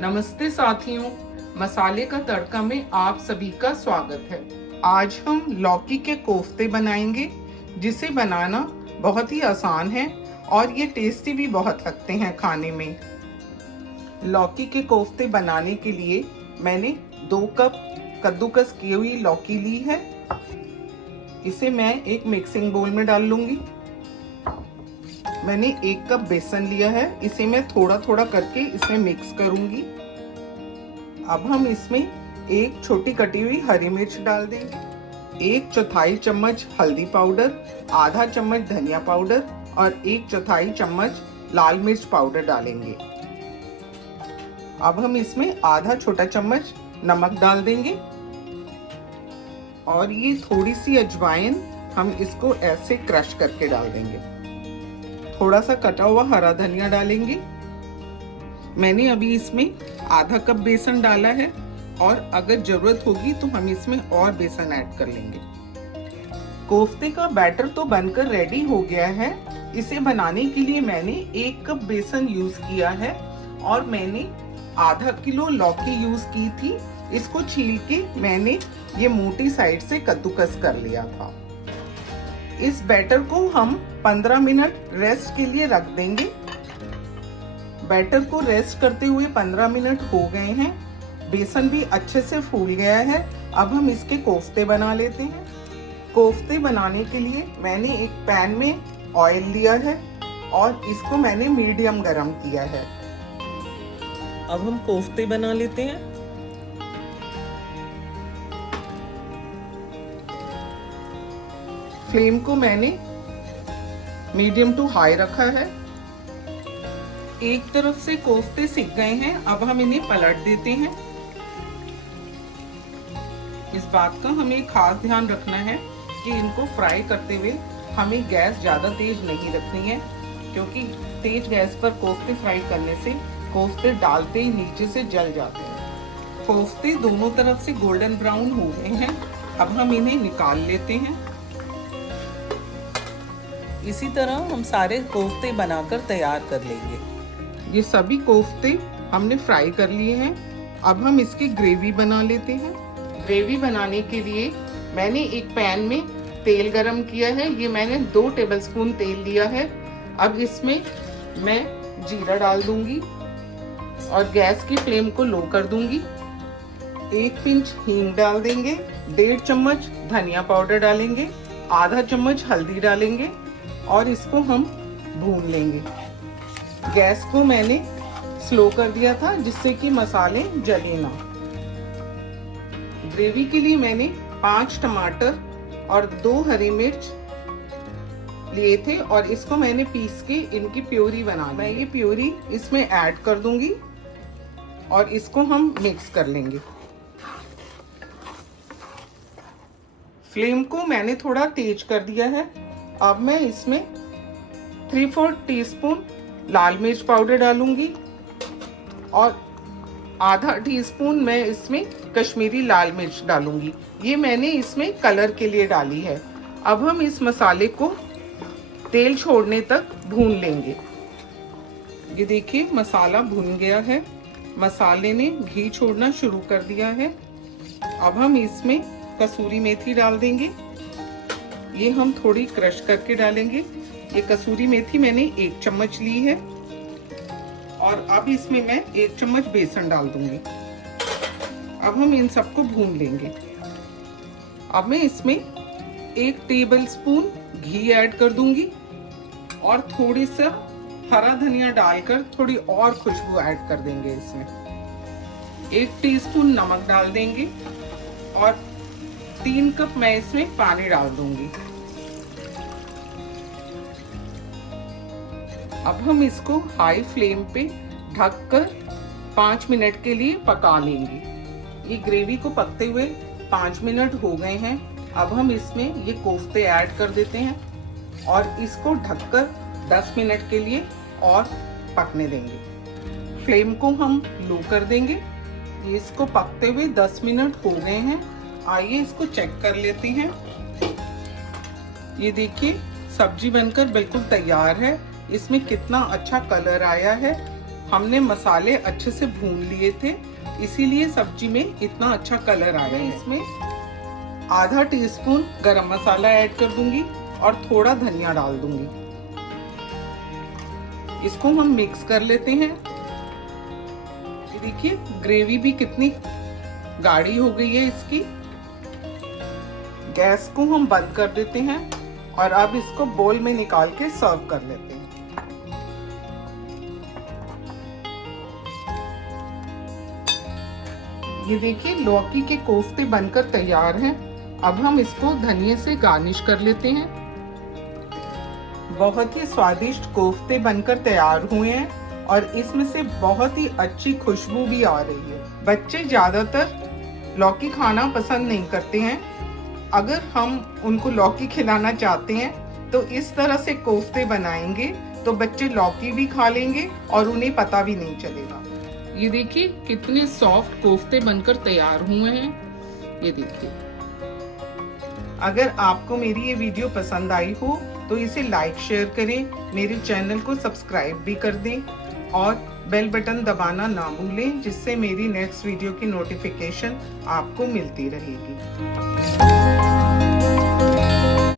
नमस्ते साथियों, मसाले का तड़का में आप सभी का स्वागत है। आज हम लौकी के कोफ्ते बनाएंगे, जिसे बनाना बहुत ही आसान है और ये टेस्टी भी बहुत लगते हैं खाने में। लौकी के कोफ्ते बनाने के लिए मैंने 2 कप कद्दूकस की हुई लौकी ली है। इसे मैं एक मिक्सिंग बोल में डाल लूंगी। मैंने 1 कप बेसन लिया है, इसे मैं थोड़ा थोड़ा करके इसमें मिक्स करूंगी। अब हम इसमें 1 छोटी कटी हुई हरी मिर्च डाल देंगे, 1/4 चम्मच हल्दी पाउडर, आधा चम्मच धनिया पाउडर और 1/4 चम्मच लाल मिर्च पाउडर डालेंगे। अब हम इसमें आधा छोटा चम्मच नमक डाल देंगे और ये थोड़ी सी अजवाइन हम इसको ऐसे क्रश करके डाल देंगे। थोड़ा सा कटा हुआ हरा धनिया डालेंगे। मैंने अभी इसमें आधा कप बेसन डाला है और अगर जरूरत होगी तो हम इसमें और बेसन ऐड कर लेंगे। कोफ्ते का बैटर तो बनकर रेडी हो गया है। इसे बनाने के लिए मैंने 1 कप बेसन यूज किया है और मैंने आधा किलो लौकी यूज की थी। इसको छील के मैंने ये मोटी साइड से कद्दूकस कर लिया था। इस बैटर को हम 15 मिनट रेस्ट के लिए रख देंगे। बैटर को रेस्ट करते हुए 15 मिनट हो गए हैं। बेसन भी अच्छे से फूल गया है। अब हम इसके कोफ्ते बना लेते हैं। कोफ्ते बनाने के लिए मैंने एक पैन में ऑयल लिया है और इसको मैंने मीडियम गरम किया है। अब हम कोफ्ते बना लेते हैं। फ्लेम को मैंने मीडियम टू हाई रखा है। एक तरफ से कोफ्ते सिक गए हैं, अब हम इन्हें पलट देते हैं। इस बात का हमें खास ध्यान रखना है कि इनको फ्राई करते हुए हमें गैस ज्यादा तेज नहीं रखनी है, क्योंकि तेज गैस पर कोफ्ते फ्राई करने से कोफ्ते डालते ही नीचे से जल जाते हैं। कोफ्ते दोनों तरफ से गोल्डन ब्राउन हो गए हैं। अब हम इन्हें निकाल लेते हैं। इसी तरह हम सारे कोफ्ते बनाकर तैयार कर लेंगे। ये सभी कोफ्ते हमने फ्राई कर लिए हैं। अब हम इसकी ग्रेवी बना लेते हैं। ग्रेवी बनाने के लिए मैंने एक पैन में तेल गरम किया है। ये मैंने 2 टेबलस्पून तेल लिया है। अब इसमें मैं जीरा डाल दूंगी और गैस की फ्लेम को लो कर दूंगी। 1 पिंच हींग डाल देंगे, 1.5 चम्मच धनिया पाउडर डालेंगे, आधा चम्मच हल्दी डालेंगे और इसको हम भून लेंगे। गैस को मैंने स्लो कर दिया था जिससे कि मसाले जले ना। ग्रेवी के लिए मैंने 5 टमाटर और 2 हरी मिर्च लिए थे और इसको मैंने पीस के इनकी प्यूरी बना ली। मैं ये प्यूरी इसमें ऐड कर दूंगी और इसको हम मिक्स कर लेंगे। फ्लेम को मैंने थोड़ा तेज कर दिया है। अब मैं इसमें 3/4 टीस्पून लाल मिर्च पाउडर डालूंगी और आधा टीस्पून मैं इसमें कश्मीरी लाल मिर्च डालूंगी। ये मैंने इसमें कलर के लिए डाली है। अब हम इस मसाले को तेल छोड़ने तक भून लेंगे। ये देखिए मसाला भून गया है। मसाले ने घी छोड़ना शुरू कर दिया है। अब हम इसमें कसूरी मेथी डाल देंगे। ये हम थोड़ी क्रश करके डालेंगे। ये कसूरी मेथी मैंने 1 चम्मच ली है और अब इसमें मैं 1 चम्मच बेसन डाल दूंगी। अब हम इन सबको भून लेंगे। अब मैं इसमें 1 टेबलस्पून घी ऐड कर दूंगी और थोड़ी सा हरा धनिया डालकर थोड़ी और खुशबू ऐड कर देंगे। इसमें 1 टीस्पून नमक डाल देंगे और 3 कप मैं इसमें पानी डाल दूंगी। अब हम इसको हाई फ्लेम पे ढककर 5 मिनट के लिए पका लेंगे। ये ग्रेवी को पकते हुए 5 मिनट हो गए हैं। अब हम इसमें ये कोफ्ते ऐड कर देते हैं और इसको ढककर 10 मिनट के लिए और पकने देंगे। फ्लेम को हम लो कर देंगे। ये इसको पकते हुए 10 मिनट हो गए हैं। आइए इसको चेक कर लेते हैं। ये देखिए सब्जी बनकर बिल्कुल तैयार है। इसमें कितना अच्छा कलर आया है। हमने मसाले अच्छे से भून लिए थे, इसीलिए सब्जी में इतना अच्छा कलर आया है। इसमें आधा टीस्पून गरम मसाला ऐड कर दूंगी और थोड़ा धनिया डाल दूंगी। इसको हम मिक्स कर लेते हैं। ये देखिए ग्रेवी भी कितनी गाढ़ी हो गई है इसकी। गैस को हम बंद कर देते हैं और अब इसको बोल में निकाल के सर्व कर लेते हैं। ये देखिए लौकी के कोफ्ते बनकर तैयार हैं। अब हम इसको धनिये से गार्निश कर लेते हैं। बहुत ही स्वादिष्ट कोफ्ते बनकर तैयार हुए हैं और इसमें से बहुत ही अच्छी खुशबू भी आ रही है। बच्चे ज्यादातर लौकी खाना पसंद नहीं करते हैं। अगर हम उनको लौकी खिलाना चाहते हैं तो इस तरह से कोफ्ते बनाएंगे तो बच्चे लौकी भी खा लेंगे और उन्हें पता भी नहीं चलेगा। ये देखिए कितने सॉफ्ट कोफ्ते बनकर तैयार हुए हैं। ये देखिए, अगर आपको मेरी ये वीडियो पसंद आई हो तो इसे लाइक शेयर करें, मेरे चैनल को सब्सक्राइब भी कर दें और बेल बटन दबाना ना भूलें, जिससे मेरी नेक्स्ट वीडियो की नोटिफिकेशन आपको मिलती रहेगी।